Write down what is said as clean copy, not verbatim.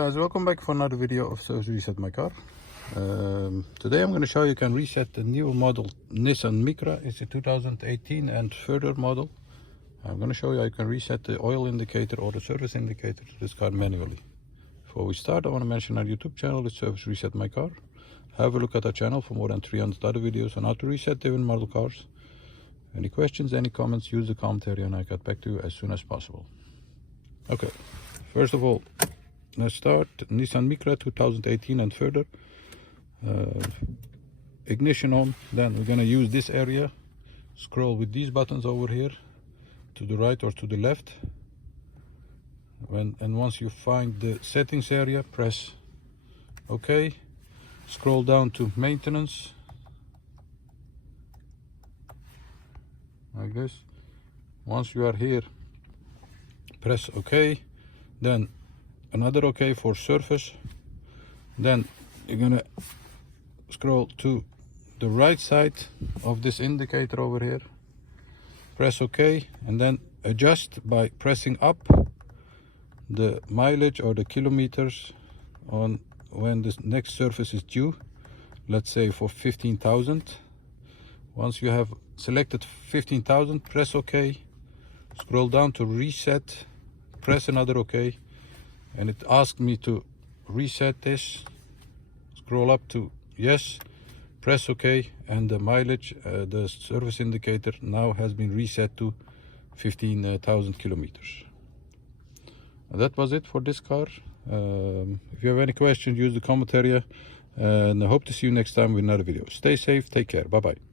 Guys, welcome back for another video of Service Reset My Car. Today I'm going to show you can reset the new model Nissan Micra. It's a 2018 and further model. I'm going to show you how you can reset the oil indicator or the service indicator to this car manually. Before we start, I want to mention our YouTube channel is Service Reset My Car. Have a look at our channel for more than 300 other videos on how to reset different model cars. Any questions, any comments, use the comment area and I'll get back to you as soon as possible. Okay, first of all, let's start Nissan Micra 2018 and further. Ignition on, then we're going to use this area. Scroll with these buttons over here to the right or to the left. And once you find the settings area, press OK. Scroll down to maintenance, like this. Once you are here, press OK. Then another OK for surface. Then you're gonna scroll to the right side of this indicator over here, press OK, and then adjust by pressing up the mileage or the kilometers on when this next surface is due. Let's say for 15,000. Once you have selected 15,000, press OK. Scroll down to reset, press another OK, and it asked me to reset this. Scroll up to yes, press OK, and the mileage, the service indicator now has been reset to 15,000 kilometers. And that was it for this car. If you have any questions, use the comment area, and I hope to see you next time with another video. Stay safe, take care, bye bye.